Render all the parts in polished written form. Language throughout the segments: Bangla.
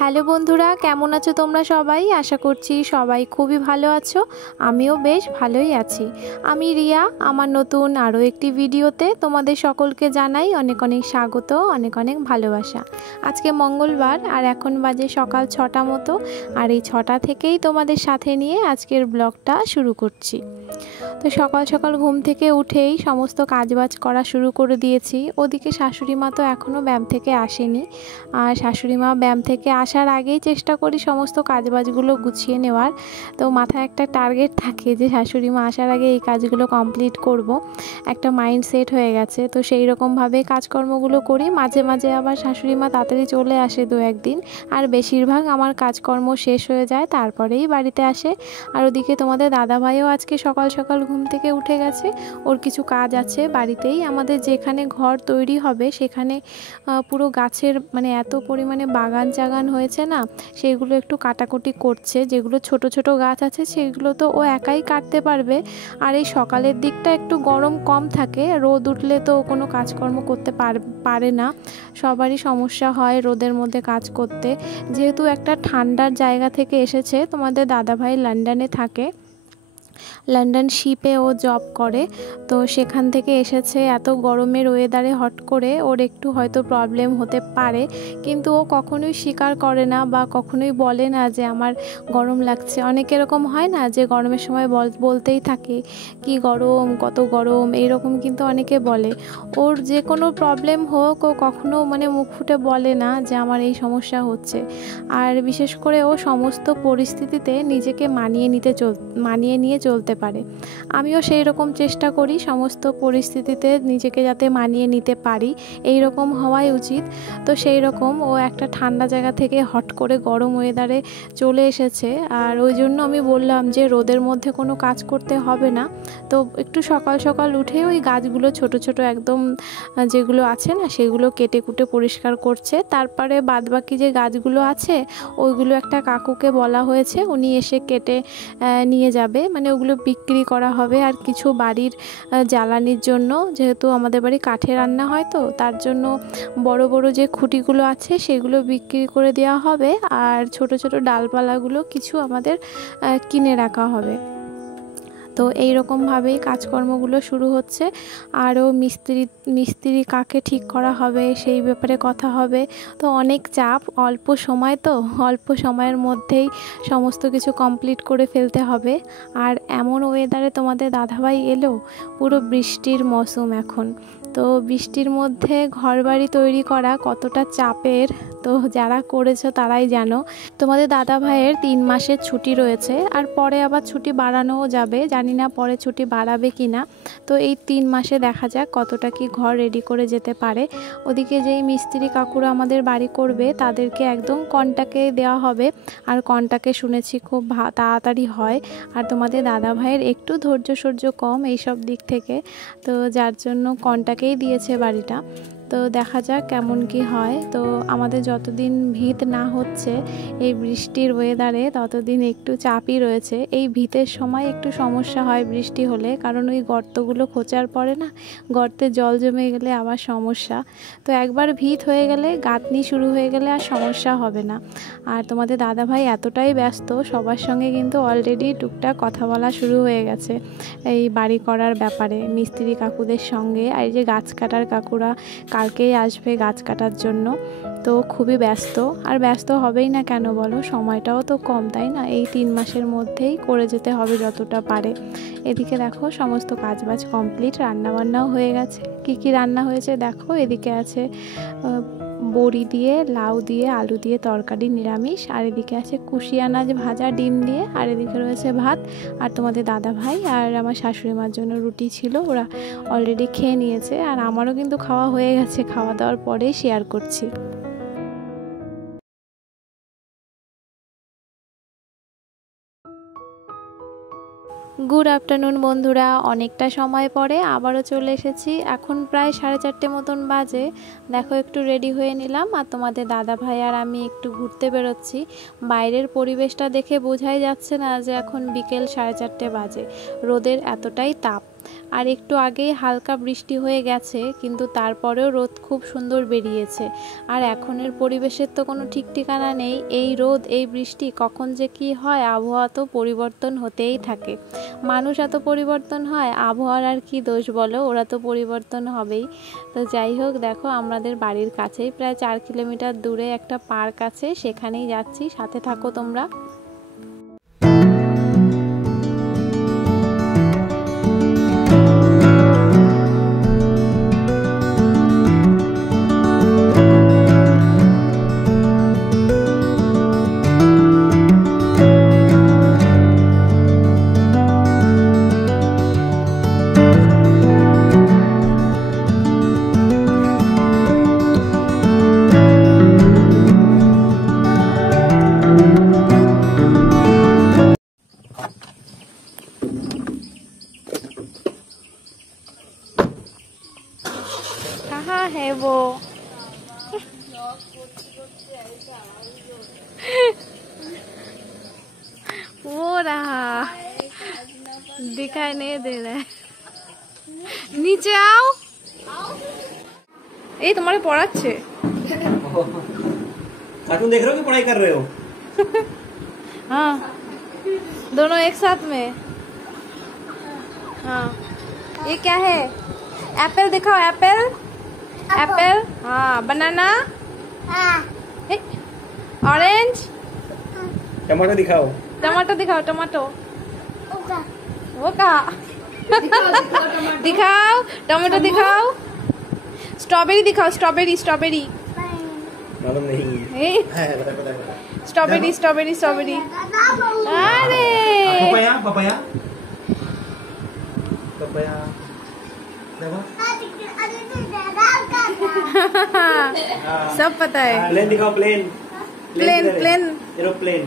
হ্যালো বন্ধুরা, কেমন আছো তোমরা সবাই? আশা করছি সবাই খুবই ভালো আছো। আমিও বেশ ভালোই আছি। আমি রিয়া। আমার নতুন আরও একটি ভিডিওতে তোমাদের সকলকে জানাই অনেক অনেক স্বাগত, অনেক অনেক ভালোবাসা। আজকে মঙ্গলবার আর এখন বাজে সকাল 6টা মতো, আর এই 6টা থেকেই তোমাদের সাথে নিয়ে আজকের ব্লগটা শুরু করছি। তো সকাল সকাল ঘুম থেকে উঠেই সমস্ত কাজবাজ করা শুরু করে দিয়েছি। ওদিকে শাশুড়ি মা তো এখনও ব্যায়াম থেকে আসেনি, আর শাশুড়ি মা ব্যায়াম থেকে আসার আগেই চেষ্টা করি সমস্ত কাজবাজগুলো গুছিয়ে নেওয়ার। তো মাথায় একটা টার্গেট থাকে যে শাশুড়ি মা আসার আগে এই কাজগুলো কমপ্লিট করব, একটা মাইন্ড সেট হয়ে গেছে। তো সেই রকমভাবে কাজকর্মগুলো করি। মাঝে মাঝে আবার শাশুড়ি মা তাড়াতাড়ি চলে আসে দু একদিন, আর বেশিরভাগ আমার কাজকর্ম শেষ হয়ে যায় তারপরেই বাড়িতে আসে। আর ওদিকে তোমাদের দাদাভাইও আজকে সকাল সকাল ঘুম থেকে উঠে গেছে। ওর কিছু কাজ আছে বাড়িতেই। আমাদের যেখানে ঘর তৈরি হবে সেখানে পুরো গাছের মানে এত পরিমাণে বাগান চাগান হয়েছে না, সেগুলো একটু কাটাকুটি করছে। যেগুলো ছোট ছোট গাছ আছে সেগুলো তো ও একাই কাটতে পারবে। আর এই সকালের দিকটা একটু গরম কম থাকে, রোদ উঠলে তো কোনো কাজকর্ম করতে পারে না। সবারই সমস্যা হয় রোদের মধ্যে কাজ করতে। যেহেতু একটা ঠান্ডার জায়গা থেকে এসেছে, তোমাদের দাদাভাই লন্ডনে থাকে, লন্ডন শিপে ও জব করে। তো সেখান থেকে এসেছে, এত গরমের ওয়েদারে হট করে ওর একটু হয়তো প্রবলেম হতে পারে, কিন্তু ও কখনোই স্বীকার করে না বা কখনোই বলে না যে আমার গরম লাগছে। অনেক এরকম হয় না যে গরমের সময় বলতেই থাকে কি গরম, কত গরম, এইরকম কিন্তু অনেকে বলে। ওর যে কোনো প্রবলেম হোক ও কখনো মানে মুখ ফুটে বলে না যে আমার এই সমস্যা হচ্ছে। আর বিশেষ করে ও সমস্ত পরিস্থিতিতে নিজেকে মানিয়ে নিয়ে চলতে পারে। আমিও সেই রকম চেষ্টা করি সমস্ত পরিস্থিতিতে নিজেকে যাতে মানিয়ে নিতে পারি, এই রকম হওয়াই উচিত। তো সেই রকম ও একটা ঠান্ডা জায়গা থেকে হট করে গরম ওয়েদারে চলে এসেছে। আর ওই জন্য আমি বললাম যে রোদের মধ্যে কোনো কাজ করতে হবে না। তো একটু সকাল সকাল উঠে ওই গাছগুলো ছোট ছোট একদম যেগুলো আছে না সেগুলো কেটে কুটে পরিষ্কার করছে। তারপরে বাদবাকি যে গাছগুলো আছে ওইগুলো একটা কাকুকে বলা হয়েছে, উনি এসে কেটে নিয়ে যাবে, মানে ওগুলো বিক্রি করা হবে। আর কিছু বাড়ির জ্বালানির জন্য, যেহেতু আমাদের বাড়ি কাঠে রান্না হয়, তো তার জন্য বড় বড় যে খুঁটিগুলো আছে সেগুলো বিক্রি করে দেওয়া হবে। আর ছোট ছোট ডালপালাগুলো কিছু আমাদের কিনে রাখা হবে। তো এই রকমভাবেই কাজকর্মগুলো শুরু হচ্ছে। আরও মিস্ত্রি কাকে ঠিক করা হবে সেই ব্যাপারে কথা হবে। তো অনেক চাপ, অল্প সময়, তো অল্প সময়ের মধ্যেই সমস্ত কিছু কমপ্লিট করে ফেলতে হবে। আর এমন ওয়েদারে তোমাদের দাদাভাই এলো, পুরো বৃষ্টির মৌসুম এখন। তো বৃষ্টির মধ্যে ঘরবাড়ি তৈরি করা কতটা চাপের, তো যারা করেছো তারাই জানো। তোমাদের দাদা ভাইয়ের 3 মাসের ছুটি রয়েছে, আর পরে আবার ছুটি বাড়ানোও যাবে, জানি না পরে ছুটি বাড়াবে কি না। তো এই 3 মাসে দেখা যাক কতটা কি ঘর রেডি করে যেতে পারে। ওদিকে যেই মিস্ত্রি কাকুরা আমাদের বাড়ি করবে তাদেরকে একদম কন্ট্রাক্টে দেওয়া হবে। আর কন্ট্রাক্টে শুনেছি খুব তাড়াতাড়ি হয়। আর তোমাদের দাদা ভাইয়ের একটু ধৈর্য সহ্য কম এইসব দিক থেকে, তো যার জন্য কন্ট্রাক্টেই দিয়েছে বাড়িটা। তো দেখা যাক কেমন কি হয়। তো আমাদের যতদিন ভিত না হচ্ছে এই বৃষ্টির ওয়েদারে ততদিন একটু চাপই রয়েছে। এই ভিতের সময় একটু সমস্যা হয় বৃষ্টি হলে, কারণ ওই গর্তগুলো খোঁচার পরে না, গর্তে জল জমে গেলে আবার সমস্যা। তো একবার ভিত হয়ে গেলে, গাঁথনি শুরু হয়ে গেলে আর সমস্যা হবে না। আর তোমাদের দাদাভাই এতটাই ব্যস্ত, সবার সঙ্গে কিন্তু অলরেডি টুকটাক কথা বলা শুরু হয়ে গেছে এই বাড়ি করার ব্যাপারে, মিস্ত্রি কাকুদের সঙ্গে। আর এই যে গাছ কাটার কাকুরা কালকেই আসবে গাছ কাটার জন্য। তো খুবই ব্যস্ত, আর ব্যস্ত হবেই না কেন বলো, সময়টাও তো কম, তাই না? এই 3 মাসের মধ্যেই করে যেতে হবে যতটা পারে। এদিকে দেখো সমস্ত কাজবাজ কমপ্লিট, রান্নাবান্নাও হয়ে গেছে। কি রান্না হয়েছে দেখো, এদিকে আছে বড়ি দিয়ে, লাউ দিয়ে, আলু দিয়ে তরকারি নিরামিষ। আর এদিকে আছে কুশি আনাজ ভাজা ডিম দিয়ে। আর এদিকে রয়েছে ভাত। আর তোমাদের দাদা ভাই আর আমার শাশুড়ি মার জন্য রুটি ছিল, ওরা অলরেডি খেয়ে নিয়েছে। আর আমারও কিন্তু খাওয়া হয়ে গেছে, খাওয়া দাওয়ার পরেই শেয়ার করছি। গুড আফটারনুন বন্ধুরা, অনেকটা সময় পরে আবারও চলে এসেছি। এখন প্রায় 4:30 মতন বাজে। দেখো একটু রেডি হয়ে নিলাম, আর তোমাদের দাদা ভাই আর আমি একটু ঘুরতে বেরোচ্ছি। বাইরের পরিবেশটা দেখে বোঝাই যাচ্ছে না যে এখন বিকেল 4:30 বাজে, রোদের এতটাই তাপ। আর একটু আগেই হালকা বৃষ্টি হয়ে গেছে, কিন্তু তারপরেও রোদ খুব সুন্দর বেরিয়েছে। আর এখনের পরিবেশের তো কোনো ঠিক ঠিকানা নেই, এই রোদ এই বৃষ্টি কখন যে কি হয়, আবহাওয়া তো পরিবর্তন হতেই থাকে। মানুষ এত পরিবর্তন হয়, আবহাওয়ার আর কি দোষ বলো, ওরা তো পরিবর্তন হবেই। তো যাই হোক, দেখো আমাদের বাড়ির কাছেই প্রায় 4 কিলোমিটার দূরে একটা পার্ক আছে, সেখানেই যাচ্ছি, সাথে থাকো তোমরা। कहाँ है वो? वो रहा, दिखाई नहीं दे रहा है। नीचे आओ। ये तुम्हारे पढ़ाচ্ছে। कार्टून देख रहे हो कि पढ़ाई कर रहे हो? हाँ, दोनों एक साथ में। हाँ, ये क्या है? एप्पल दिखाओ, एप्पल। एप्पल, हाँ। बनाना, ऑरेंज। टमाटो दिखाओ। टमाटो दिखाओ, टमाटो। वो कहा? दिखाओ, टमाटो दिखाओ। स्ट्रॉबेरी दिखाओ, स्ट्रॉबेरी, स्ट्रॉबेरी। मालूम नहीं। पता। Strawberry, strawberry, strawberry. अरे पपाया, पपाया, पपाया। देखो सब पता है। प्लेन दिखाओ, प्लेन। Plane, plane. एरोप्लेन।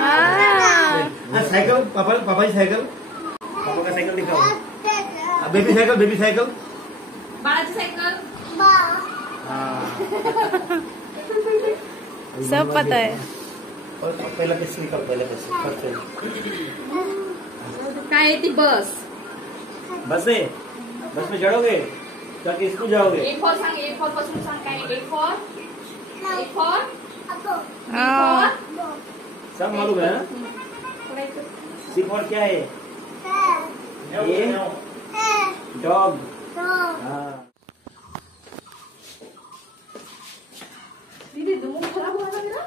हाँ। साइकिल, पापा की साइकिल। पापा का साइकिल दिखाओ। Baby cycle, baby cycle. बाळाची सायकल। सब पता है। और पहला पेज निकाल, पहला पेज फर्स्ट पेज। काय आहे ती बस? बस है, बस में चढ़ोगे तो स्कूल जाओगे। ए फॉर सांग, ए फॉर पासून सांग काय? ए फॉर, ए फॉर, हाँ। सब मालूम है ना? सी फॉर क्या है? ये डॉग। हाँ। दीदी मुंह खराब हो रहा है ना?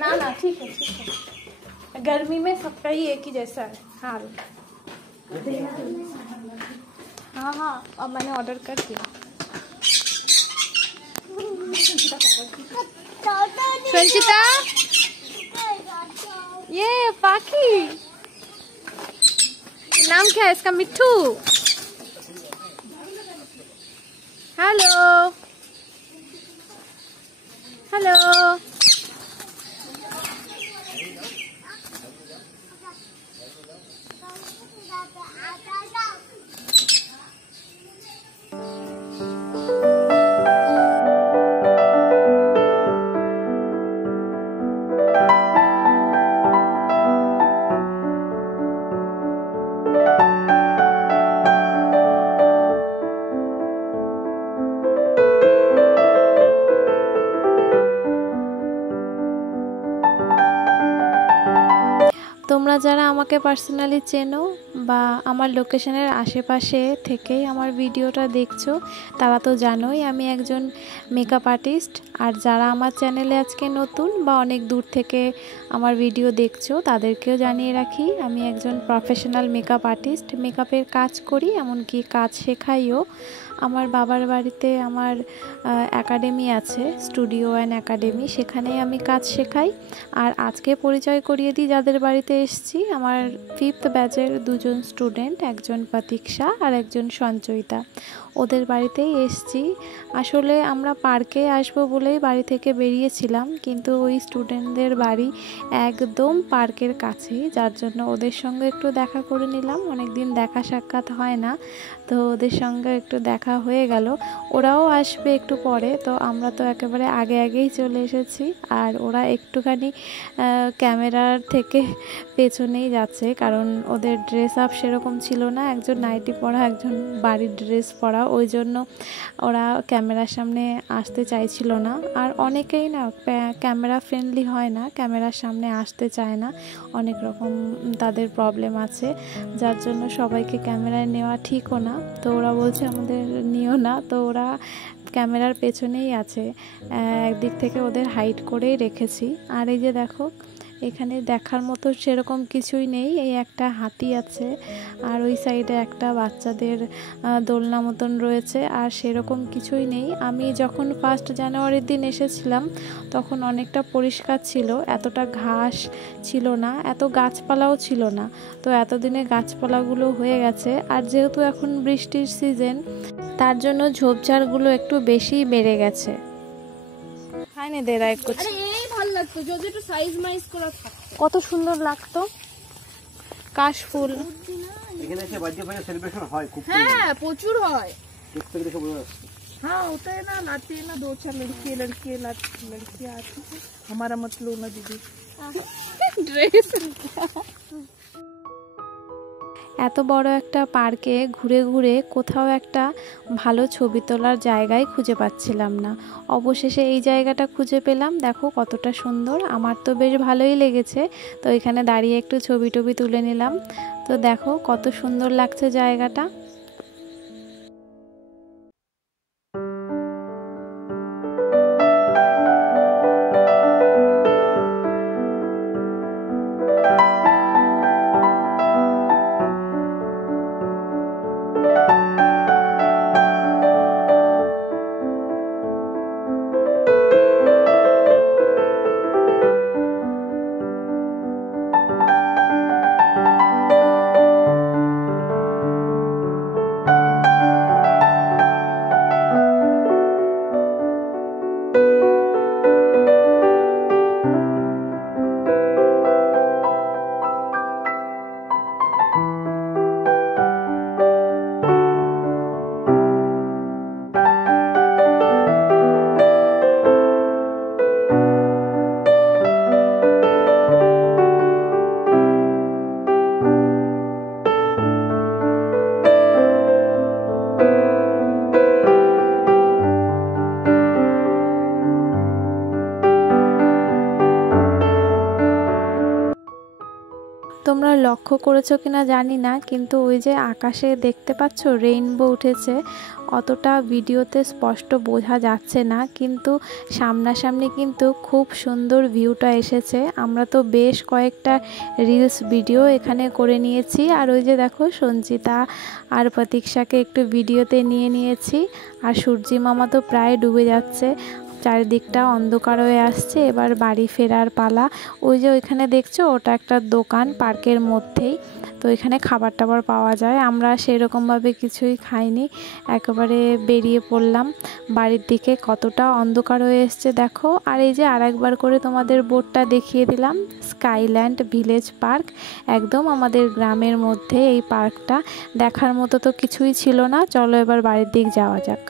ना ना, ठीक है, ठीक है। गर्मी में सबका ही एक ही जैसा है हाल। हाँ हाँ, अब मैंने ऑर्डर कर दिया। संचिता, ये पाकी नाम क्या है इसका? मिट्ठू। Hello hello. তোমরা যারা আমাকে পার্সোনালি চেনো বা আমার লোকেশনের আশেপাশে থেকেই আমার ভিডিওটা দেখছো, তারা তো জানোই আমি একজন মেকআপ আর্টিস্ট। আর যারা আমার চ্যানেলে আজকে নতুন বা অনেক দূর থেকে আমার ভিডিও দেখছো, তাদেরকেও জানিয়ে রাখি আমি একজন প্রফেশনাল মেকআপ আর্টিস্ট। মেকআপের কাজ করি, এমনকি কাজ শেখাইও। আমার বাবার বাড়িতে আমার একাডেমি আছে, স্টুডিও অ্যান্ড একাডেমি, সেখানেই আমি কাজ শেখাই। আর আজকে পরিচয় করিয়ে দিই যাদের বাড়িতে এসেছি। আমার 5th ব্যাচের 2জন স্টুডেন্ট, একজন প্রতীক্ষা আর একজন সঞ্চয়িতা। ওদের বাড়িতেই এসেছি। আসলে আমরা পার্কে আসবো বলেই বাড়ি থেকে বেরিয়েছিলাম, কিন্তু ওই স্টুডেন্টদের বাড়ি একদম পার্কের কাছেই, যার জন্য ওদের সঙ্গে একটু দেখা করে নিলাম। অনেক দিন দেখা সাক্ষাৎ হয় না, তো ওদের সঙ্গে একটু দেখা হয়ে গেল। ওরাও আসবে একটু পরে, তো আমরা তো একেবারে আগেই চলে এসেছি। আর ওরা একটুখানি ক্যামেরার থেকে পেছনেই যাচ্ছে, কারণ ওদের ড্রেস খারাপ সেরকম ছিল না, একজন নাইটি পরা একজন বাড়ির ড্রেস পরা, ওই জন্য ওরা ক্যামেরার সামনে আসতে চাইছিল না। আর অনেকেই না ক্যামেরা ফ্রেন্ডলি হয় না, ক্যামেরার সামনে আসতে চায় না, অনেক রকম তাদের প্রবলেম আছে, যার জন্য সবাইকে ক্যামেরায় নেওয়া ঠিকও না। তো ওরা বলছে আমাদের নিও না, তো ওরা ক্যামেরার পেছনেই আছে, একদিক থেকে ওদের হাইড করেই রেখেছি। আর এই যে দেখো এখানে দেখার মতো সেরকম কিছুই নেই, এই একটা হাতি আছে আর ওই সাইডে একটা বাচ্চাদের দোলনা মতন রয়েছে, আর সেরকম কিছুই নেই। আমি যখন 1 জানুয়ারির দিন এসেছিলাম তখন অনেকটা পরিষ্কার ছিল, এতটা ঘাস ছিল না, এত গাছপালাও ছিল না। তো এতদিনে গাছপালাগুলো হয়ে গেছে, আর যেহেতু এখন বৃষ্টির সিজন তার জন্য ঝোপঝাড়গুলো একটু বেশি বেড়ে গেছে। খাইনি দে রাইট করছি। এই ভালো লাগতো যদি একটু সাইজ মাইজ করা থাকতো, কত সুন্দর লাগতো কাশফুল। এখানে এসে বার্থডে পার্টি সেলিব্রেশন হয় খুব, হ্যাঁ প্রচুর হয়। দেখতে দেখে বোঝা যাচ্ছে। हाँ होता है ना, लाते हैं ना 2-4 लड़कियां आती है, हमारा मत लो ना दीदी। ড্রেস এত বড় একটা পার্কে ঘুরে ঘুরে কোথাও একটা ভালো ছবি তোলার জায়গায় খুঁজে পাচ্ছিলাম না, অবশেষে এই জায়গাটা খুঁজে পেলাম। দেখো কতটা সুন্দর, আমার তো বেশ ভালোই লেগেছে। তো এখানে দাঁড়িয়ে একটু ছবি টবি তুলে নিলাম। তো দেখো কত সুন্দর লাগছে জায়গাটা। তোমরা লক্ষ্য করেছো কিনা জানি না, কিন্তু ওই যে আকাশে দেখতে পাচ্ছ রেইনবো উঠেছে, অতটা ভিডিওতে স্পষ্ট বোঝা যাচ্ছে না, কিন্তু সামনাসামনি কিন্তু খুব সুন্দর ভিউটা এসেছে। আমরা তো বেশ কয়েকটা রিলস ভিডিও এখানে করে নিয়েছি। আর ওই যে দেখো সঞ্চিতা আর প্রতীক্ষাকে একটু ভিডিওতে নিয়ে নিয়েছি। আর সূর্যি মামা তো প্রায় ডুবে যাচ্ছে, চারিদিকটা অন্ধকার হয়ে আসছে, এবার বাড়ি ফেরার পালা। ওই যে ওইখানে দেখছো ওটা একটা দোকান পার্কের মধ্যেই, তো এখানে খাবার টাবার পাওয়া যায়। আমরা সেরকমভাবে কিছুই খাইনি, একেবারে বেরিয়ে পড়লাম বাড়ির দিকে। কতটা অন্ধকার হয়ে এসছে দেখো। আর এই যে আরেকবার করে তোমাদের বোর্ডটা দেখিয়ে দিলাম, স্কাইল্যান্ড ভিলেজ পার্ক, একদম আমাদের গ্রামের মধ্যে এই পার্কটা। দেখার মতো তো কিছুই ছিল না, চলো এবার বাড়ির দিক যাওয়া যাক।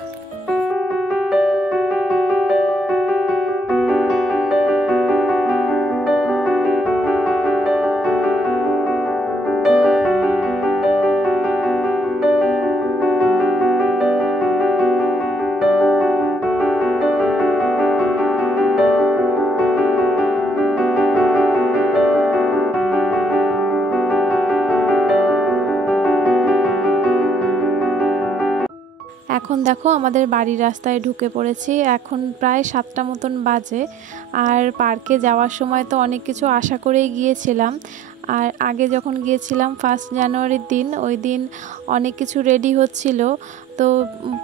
এখন দেখো আমাদের বাড়ির রাস্তায় ঢুকে পড়েছি, এখন প্রায় 7টা মতন বাজে। আর পার্কে যাওয়ার সময় তো অনেক কিছু আশা করেই গিয়েছিলাম। আর আগে যখন গিয়েছিলাম 1 জানুয়ারির দিন, ওই দিন অনেক কিছু রেডি হচ্ছিল, তো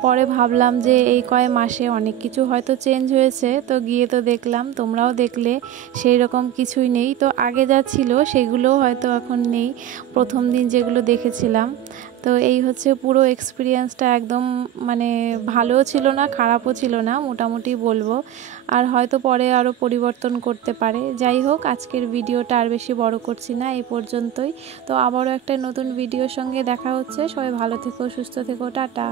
পরে ভাবলাম যে এই কয় মাসে অনেক কিছু হয়তো চেঞ্জ হয়েছে। তো গিয়ে তো দেখলাম, তোমরাও দেখলে, সেই রকম কিছুই নেই। তো আগে যা ছিল সেগুলোও হয়তো এখন নেই, প্রথম দিন যেগুলো দেখেছিলাম। তো এই হচ্ছে পুরো এক্সপিরিয়েন্সটা, একদম মানে ভালোও ছিল না খারাপও ছিল না, মোটামুটি বলবো। আর হয়তো পরে আরও পরিবর্তন করতে পারে। যাই হোক, আজকের ভিডিওটা আর বেশি বড় করছি না, এই পর্যন্তই। তো আবারও একটা নতুন ভিডিওর সঙ্গে দেখা হচ্ছে। সবাই ভালো থেকো, সুস্থ থেকো, টাটা।